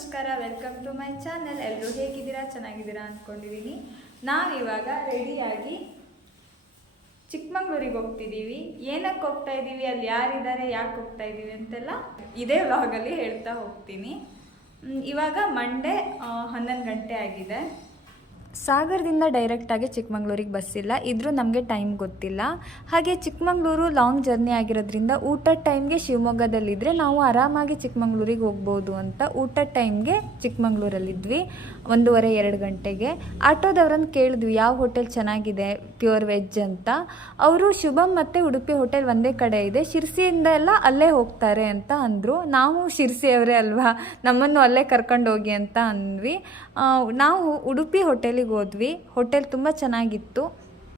ನಮಸ್ಕಾರ welcome to my channel ಎಲ್ಲರೂ ಹೇಗಿದ್ದೀರಾ? ಚೆನ್ನಾಗಿದ್ದೀರಾ ಅಂದ್ಕೊಂಡಿದ್ದೀನಿ. ನಾವಿವಾಗ ರೆಡಿಯಾಗಿ ಚಿಕ್ಕಮಂಗ್ಳೂರಿಗೆ ಹೋಗ್ತಿದ್ದೀವಿ. ಏನಕ್ಕೆ ಹೋಗ್ತಾ ಇದ್ದೀವಿ? ಅಲ್ಲಿ ಯಾರಿದ್ದಾರೆ? ಯಾಕೆ ಹೋಗ್ತಾ ಇದ್ದೀವಿ ಅಂತೆಲ್ಲ ಇದೇ ವ್ಲಾಗಲ್ಲಿ ಹೇಳ್ತಾ ಹೋಗ್ತೀನಿ. ಇವಾಗ ಮಂಡೇ ಹನ್ನೊಂದು ಗಂಟೆ ಆಗಿದೆ. ಸಾಗರದಿಂದ ಡೈರೆಕ್ಟಾಗಿ ಚಿಕ್ಕಮಂಗ್ಳೂರಿಗೆ ಬಸ್ ಇಲ್ಲ. ಇದ್ರೂ ನಮಗೆ ಟೈಮ್ ಗೊತ್ತಿಲ್ಲ. ಹಾಗೆ ಚಿಕ್ಕಮಂಗ್ಳೂರು ಲಾಂಗ್ ಜರ್ನಿ ಆಗಿರೋದ್ರಿಂದ ಊಟದ ಟೈಮ್ಗೆ ಶಿವಮೊಗ್ಗದಲ್ಲಿದ್ದರೆ ನಾವು ಆರಾಮಾಗಿ ಚಿಕ್ಕಮಂಗ್ಳೂರಿಗೆ ಹೋಗ್ಬೋದು ಅಂತ ಊಟದ ಟೈಮ್ಗೆ ಚಿಕ್ಕಮಂಗ್ಳೂರಲ್ಲಿದ್ವಿ. ಒಂದೂವರೆ, ಎರಡು ಗಂಟೆಗೆ. ಆಟೋದವ್ರನ್ನ ಕೇಳಿದ್ವಿ, ಯಾವ ಹೋಟೆಲ್ ಚೆನ್ನಾಗಿದೆ? ಪ್ಯೂರ್ ವೆಜ್ ಅಂತ. ಅವರು ಶುಭಮ್ ಮತ್ತು ಉಡುಪಿ ಹೋಟೆಲ್ ಒಂದೇ ಕಡೆ ಇದೆ. ಶಿರ್ಸಿಯಿಂದ ಎಲ್ಲ ಅಲ್ಲೇ ಹೋಗ್ತಾರೆ ಅಂತ ಅಂದರು. ನಾವು ಶಿರ್ಸಿಯವರೇ ಅಲ್ವಾ? ನಮ್ಮನ್ನು ಅಲ್ಲೇ ಕರ್ಕೊಂಡು ಹೋಗಿ ಅಂತ ಅಂದ್ವಿ. ನಾವು ಉಡುಪಿ ಹೋಟೆಲಿಗೆ ಹೋದ್ವಿ. ಹೋಟೆಲ್ ತುಂಬ ಚೆನ್ನಾಗಿತ್ತು.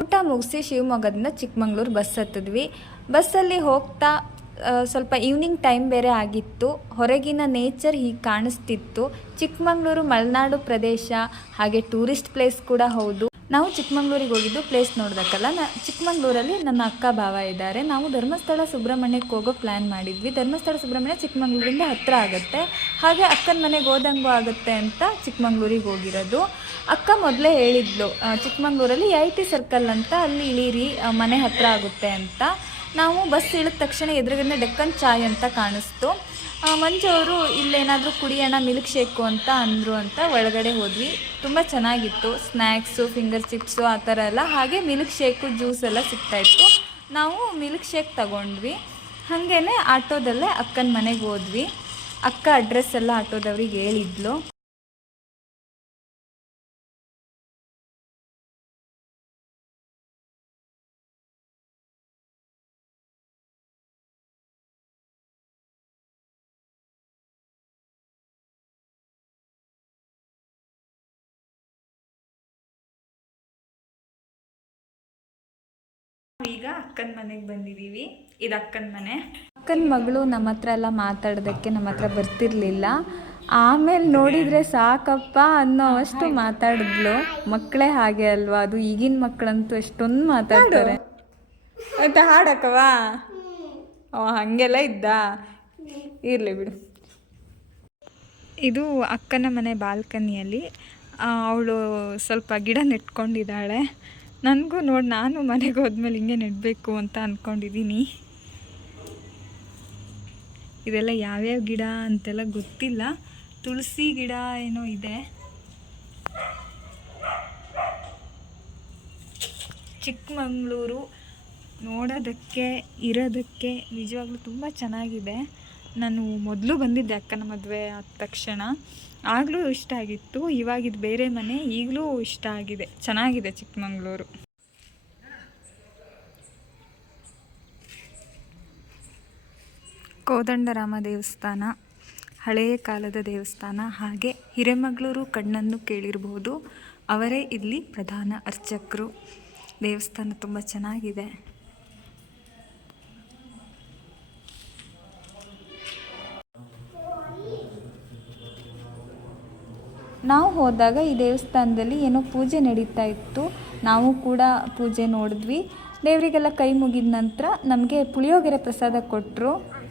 ಊಟ ಮುಗಿಸಿ ಶಿವಮೊಗ್ಗದಿಂದ ಚಿಕ್ಕಮಂಗ್ಳೂರು ಬಸ್ ಹತ್ತಿದ್ವಿ. ಬಸ್ಸಲ್ಲಿ ಹೋಗ್ತಾ ಸ್ವಲ್ಪ ಈವ್ನಿಂಗ್ ಟೈಮ್ ಬೇರೆ ಆಗಿತ್ತು. ಹೊರಗಿನ ನೇಚರ್ ಹೀಗೆ ಕಾಣಿಸ್ತಿತ್ತು. ಚಿಕ್ಕಮಂಗ್ಳೂರು ಮಲೆನಾಡು ಪ್ರದೇಶ, ಹಾಗೆ ಟೂರಿಸ್ಟ್ ಪ್ಲೇಸ್ ಕೂಡ ಹೌದು. ನಾವು ಚಿಕ್ಕಮಂಗ್ಳೂರಿಗೆ ಹೋಗಿದ್ದು ಪ್ಲೇಸ್ ನೋಡ್ದಕ್ಕಲ್ಲ, ನ, ಚಿಕ್ಕಮಂಗ್ಳೂರಲ್ಲಿ ನನ್ನ ಅಕ್ಕ ಭಾವ ಇದ್ದಾರೆ. ನಾವು ಧರ್ಮಸ್ಥಳ ಸುಬ್ರಹ್ಮಣ್ಯಕ್ಕೆ ಹೋಗೋ ಪ್ಲ್ಯಾನ್ ಮಾಡಿದ್ವಿ. ಧರ್ಮಸ್ಥಳ ಸುಬ್ರಹ್ಮಣ್ಯ ಚಿಕ್ಕಮಂಗ್ಳೂರಿಂದ ಹತ್ತಿರ ಆಗುತ್ತೆ. ಹಾಗೆ ಅಕ್ಕನ ಮನೆಗೆ ಹೋದಂಗೂ ಆಗುತ್ತೆ ಅಂತ ಚಿಕ್ಕಮಂಗ್ಳೂರಿಗೆ ಹೋಗಿರೋದು. ಅಕ್ಕ ಮೊದಲೇ ಹೇಳಿದ್ಲು ಚಿಕ್ಕಮಂಗ್ಳೂರಲ್ಲಿ ಐ ಟಿ ಸರ್ಕಲ್ ಅಂತ ಅಲ್ಲಿ ಇಳೀರಿ ಮನೆ ಹತ್ತಿರ ಆಗುತ್ತೆ ಅಂತ. ನಾವು ಬಸ್ ಇಳಿದ ತಕ್ಷಣ ಎದುರುಗಡೆ ಡೆಕ್ಕನ್ ಚಾಯ್ ಅಂತ ಕಾಣಿಸ್ತು. ಮಂಜು ಅವರು, ಇಲ್ಲೇನಾದರೂ ಕುಡಿಯೋಣ ಮಿಲ್ಕ್ ಶೇಕು ಅಂತ ಅಂದರು ಅಂತ ಒಳಗಡೆ ಹೋದ್ವಿ. ತುಂಬ ಚೆನ್ನಾಗಿತ್ತು. ಸ್ನ್ಯಾಕ್ಸು ಫಿಂಗರ್ ಚಿಪ್ಸು ಆ ಥರ ಎಲ್ಲ. ಹಾಗೆ ಮಿಲ್ಕ್ ಶೇಕು ಜ್ಯೂಸ್ ಎಲ್ಲ ಸಿಗ್ತಾಯಿತ್ತು ನಾವು ಮಿಲ್ಕ್ ಶೇಕ್ ತಗೊಂಡ್ವಿ. ಹಾಗೇ ಆಟೋದಲ್ಲೇ ಅಕ್ಕನ ಮನೆಗೆ ಹೋದ್ವಿ. ಅಕ್ಕ ಅಡ್ರೆಸ್ ಎಲ್ಲ ಆಟೋದವ್ರಿಗೆ ಹೇಳಿದ್ಲು. ಈಗ ಅಕ್ಕನ ಮನೆಗೆ ಬಂದಿದ್ದೀವಿ ಇದು ಅಕ್ಕನ ಮನೆ. ಅಕ್ಕನ ಮಗಳು ನಮ್ಮ ಹತ್ರ ಎಲ್ಲ ಮಾತಾಡೋದಕ್ಕೆ ನಮ್ಮ ಹತ್ರ ಬರ್ತಿರ್ಲಿಲ್ಲ. ಆಮೇಲೆ ನೋಡಿದ್ರೆ ಸಾಕಪ್ಪ ಅನ್ನೋ ಅಷ್ಟು ಮಾತಾಡಿದ್ಲು. ಮಕ್ಕಳೇ ಹಾಗೆ ಅಲ್ವಾ? ಅದು ಈಗಿನ ಮಕ್ಕಳಂತೂ ಎಷ್ಟೊಂದು ಮಾತಾಡ್ತಾರೆ. ಅಂತ ಹಾಡಕ್ಕವಾ? ಅವ ಹಾಗೆಲ್ಲ ಇದ್ದ? ಇರಲಿ ಬಿಡು. ಇದು ಅಕ್ಕನ ಮನೆ ಬಾಲ್ಕನಿಯಲ್ಲಿ. ಅವಳು ಸ್ವಲ್ಪ ಗಿಡ ನೆಟ್ಕೊಂಡಿದ್ದಾಳೆ. ನನಗೂ ನೋಡಿ, ನಾನು ಮನೆಗೆ ಹೋದ್ಮೇಲೆ ಹಿಂಗೆ ನೆಡಬೇಕು ಅಂತ ಅಂದ್ಕೊಂಡಿದ್ದೀನಿ ಇದೆಲ್ಲ ಯಾವ್ಯಾವ ಗಿಡ ಅಂತೆಲ್ಲ ಗೊತ್ತಿಲ್ಲ. ತುಳಸಿ ಗಿಡ ಏನೋ ಇದೆ. ಚಿಕ್ಕಮಂಗ್ಳೂರು ನೋಡೋದಕ್ಕೆ, ಇರೋದಕ್ಕೆ ನಿಜವಾಗ್ಲೂ ತುಂಬ ಚೆನ್ನಾಗಿದೆ. ನಾನು ಮೊದಲು ಬಂದಿದ್ದೆ ಅಕ್ಕನ ಮದುವೆ ಆದ ತಕ್ಷಣ. ಆಗಲೂ ಇಷ್ಟ ಆಗಿತ್ತು. ಇವಾಗಿದ್ದು ಬೇರೆ ಮನೆ, ಈಗಲೂ ಇಷ್ಟ ಆಗಿದೆ. ಚೆನ್ನಾಗಿದೆ ಚಿಕ್ಕಮಂಗ್ಳೂರು. ಕೋದಂಡರಾಮ ದೇವಸ್ಥಾನ, ಹಳೆಯ ಕಾಲದ ದೇವಸ್ಥಾನ, ಹಾಗೆ ಹಿರೇಮಗಳೂರು ಕಣ್ಣನ್ನು ಕೇಳಿರಬಹುದು ಅವರೇ ಇಲ್ಲಿ ಪ್ರಧಾನ ಅರ್ಚಕರು. ದೇವಸ್ಥಾನ ತುಂಬ ಚೆನ್ನಾಗಿದೆ. ನಾವು ಹೋದಾಗ ಈ ದೇವಸ್ಥಾನದಲ್ಲಿ ಏನೋ ಪೂಜೆ ನಡೀತಾ ಇತ್ತು. ನಾವು ಕೂಡ ಪೂಜೆ ನೋಡಿದ್ವಿ. ದೇವರಿಗೆಲ್ಲ ಕೈ ಮುಗಿದ ನಂತರ ನಮಗೆ ಪುಳಿಯೋಗರೆ ಪ್ರಸಾದ ಕೊಟ್ಟರು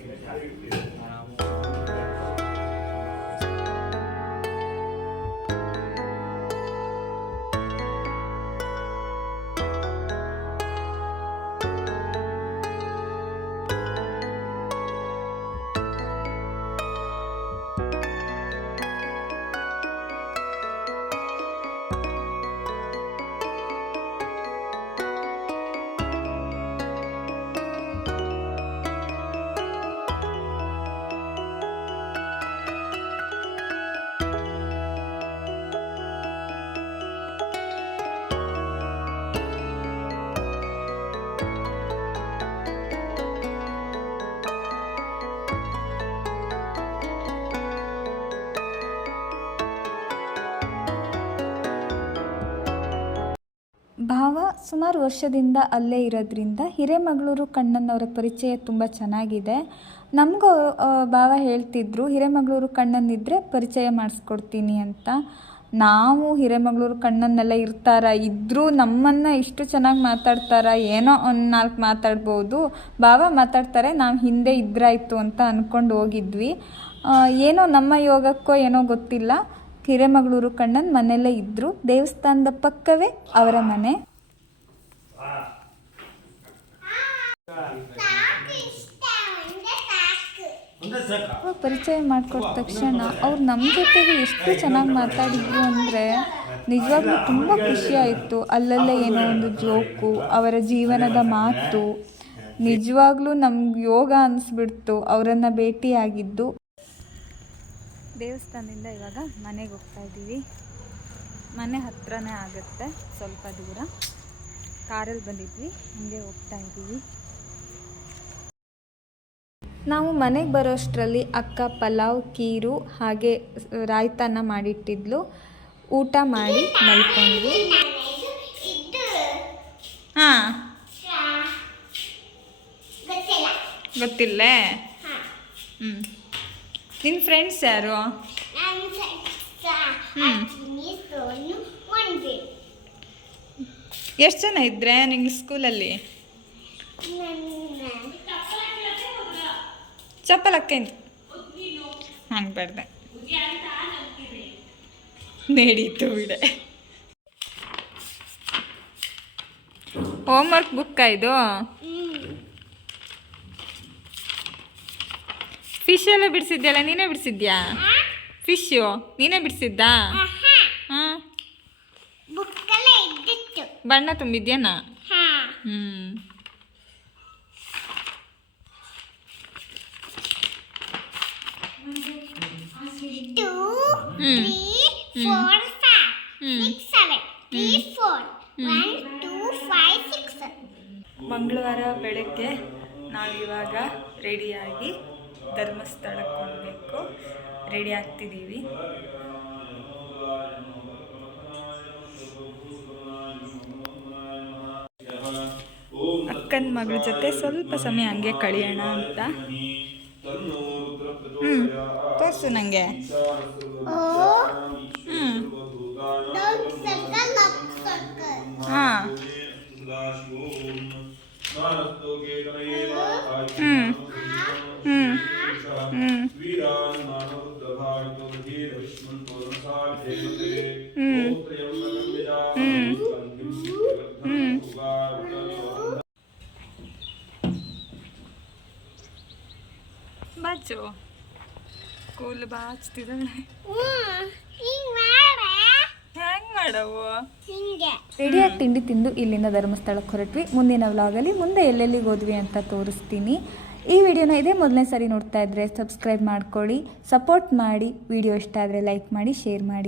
ಸುಮಾರು ವರ್ಷದಿಂದ ಅಲ್ಲೇ ಇರೋದ್ರಿಂದ ಹಿರೇಮಗಳೂರು ಕಣ್ಣನ್ನವರ ಪರಿಚಯ ತುಂಬ ಚೆನ್ನಾಗಿದೆ. ನಮಗೂ ಭಾವ ಹೇಳ್ತಿದ್ರು, ಹಿರೇಮಗಳೂರು ಕಣ್ಣನ್ನಿದ್ದರೆ ಪರಿಚಯ ಮಾಡಿಸ್ಕೊಡ್ತೀನಿ ಅಂತ. ನಾವು ಹಿರೇಮಗಳೂರು ಕಣ್ಣನ್ನೆಲ್ಲ ಇರ್ತಾರ ಇದ್ದರೂ ನಮ್ಮನ್ನು ಇಷ್ಟು ಚೆನ್ನಾಗಿ ಮಾತಾಡ್ತಾರ, ಏನೋ ಒಂದು ನಾಲ್ಕು ಮಾತಾಡ್ಬೋದು. ಭಾವ ಮಾತಾಡ್ತಾರೆ, ನಾವು ಹಿಂದೆ ಇದ್ರಾಯ್ತು ಅಂತ ಅಂದ್ಕೊಂಡು ಹೋಗಿದ್ವಿ. ಏನೋ ನಮ್ಮ ಯೋಗಕ್ಕೋ ಏನೋ ಗೊತ್ತಿಲ್ಲ. ಹಿರೇಮಗಳೂರು ಕಣ್ಣನ್ ಮನೆಯಲ್ಲೇ ಇದ್ದರು ದೇವಸ್ಥಾನದ ಪಕ್ಕವೇ ಅವರ ಮನೆ. ಪರಿಚಯ ಮಾಡಿಕೊಟ್ಟ ತಕ್ಷಣ ಅವ್ರು ನಮ್ಮ ಜೊತೆಗೆ ಎಷ್ಟು ಚೆನ್ನಾಗಿ ಮಾತಾಡಿದ್ರು ಅಂದರೆ ನಿಜವಾಗ್ಲೂ ತುಂಬ ಖುಷಿ ಆಯಿತು. ಅಲ್ಲಲ್ಲೇ ಏನೋ ಒಂದು ಜೋಕು ಅವರ ಜೀವನದ ಮಾತು. ನಿಜವಾಗ್ಲೂ ನಮ್ಗೆ ಯೋಗ ಅನಿಸ್ಬಿಡ್ತು. ಅವರನ್ನು ಭೇಟಿಯಾಗಿದ್ದು ದೇವಸ್ಥಾನದಿಂದ ಇವಾಗ ಮನೆಗೆ ಹೋಗ್ತಾ ಇದ್ದೀವಿ. ಮನೆ ಹತ್ರನೇ ಆಗುತ್ತೆ ಸ್ವಲ್ಪ ದೂರ. ಕಾರಲ್ಲಿ ಬಂದಿದ್ವಿ ಹಂಗೆ ಹೋಗ್ತಾ ಇದ್ದೀವಿ. ನಾವು ಮನೆಗೆ ಬರೋಷ್ಟರಲ್ಲಿ ಅಕ್ಕ, ಪಲಾವ್, ಕೀರು ಹಾಗೆ ರಾಯ್ತಾನ ಮಾಡಿಟ್ಟಿದ್ಲು. ಊಟ ಮಾಡಿ ಮಲ್ಕೊಂಡ್ವಿ. ಹಾಂ. ಗೊತ್ತಿಲ್ಲ. ಹ್ಞೂ ನಿನ್ನ ಫ್ರೆಂಡ್ಸ್ ಯಾರು? ಎಷ್ಟು ಜನ ಇದ್ರೆ ನಿಮ್ಮ ಸ್ಕೂಲಲ್ಲಿ ಚಪ್ಪಲಕ್ಕೆ ಹಂಗೆ ಬರ್ದೆ ನಡೀತು ಬಿಡೆ. ಹೋಮ್ವರ್ಕ್ ಬುಕ್ಕ ಇದು? ಫಿಶ್ ಎಲ್ಲ ಬಿಡಿಸಿದ್ಯಲ್ಲ ನೀನೇ ಬಿಡಿಸಿದ್ಯಾ? ಫಿಶ್ಶು ನೀನೇ ಬಿಡಿಸಿದ್ದಾ? ಹಾಂ. ಬಣ್ಣ ತುಂಬಿದ್ಯಾನಾ? ಹಾ. ಹ್ಞೂ two three, three four five seven, six seven three four one two five six ಮಂಗಳವಾರ ಬೆಳಗ್ಗೆ ನಾವಿವಾಗ ರೆಡಿಯಾಗಿ ಧರ್ಮಸ್ಥಳಕ್ಕೆ ಹೋಗಬೇಕು ರೆಡಿ ಆಗ್ತಿದ್ದೀವಿ. ಅಕ್ಕನ ಮಗಳ ಜೊತೆ ಸ್ವಲ್ಪ ಸಮಯ ಹಂಗೆ ಕಳಿಯೋಣ ಅಂತ. ತೋರಿಸು ನನಗೆ ಓ ಹ್ಞೂ ಡೌಟ್ ಸರ್ಕಲ್ ಅಪ್ ಸರ್ಕಲ್ ಹಾಂ ಹ್ಞೂ ಹ್ಞೂ ಹ್ಞೂ ಬಾಚು ಕೂಲ್ ಬಾಚ್ತಿದ್ದಾಳೆ ಹ್ಯಾಂಗ್ ಮಾಡವು? ರೆಡಿಯಾಗಿ ತಿಂಡಿ ತಿಂದು ಇಲ್ಲಿಂದ ಧರ್ಮಸ್ಥಳಕ್ಕೆ ಹೊರಟ್ವಿ. ಮುಂದಿನ ವ್ಲಾಗಲ್ಲಿ ಮುಂದೆ ಎಲ್ಲೆಲ್ಲಿಗೆ ಹೋದ್ವಿ ಅಂತ ತೋರಿಸ್ತೀನಿ. ಈ ವಿಡಿಯೋನ ಇದೇ ಮೊದಲನೇ ಸಾರಿ ನೋಡ್ತಾ ಇದ್ರೆ ಸಬ್ಸ್ಕ್ರೈಬ್ ಮಾಡ್ಕೊಳ್ಳಿ ಸಪೋರ್ಟ್ ಮಾಡಿ ವಿಡಿಯೋ ಇಷ್ಟ ಆದರೆ ಲೈಕ್ ಮಾಡಿ ಶೇರ್ ಮಾಡಿ.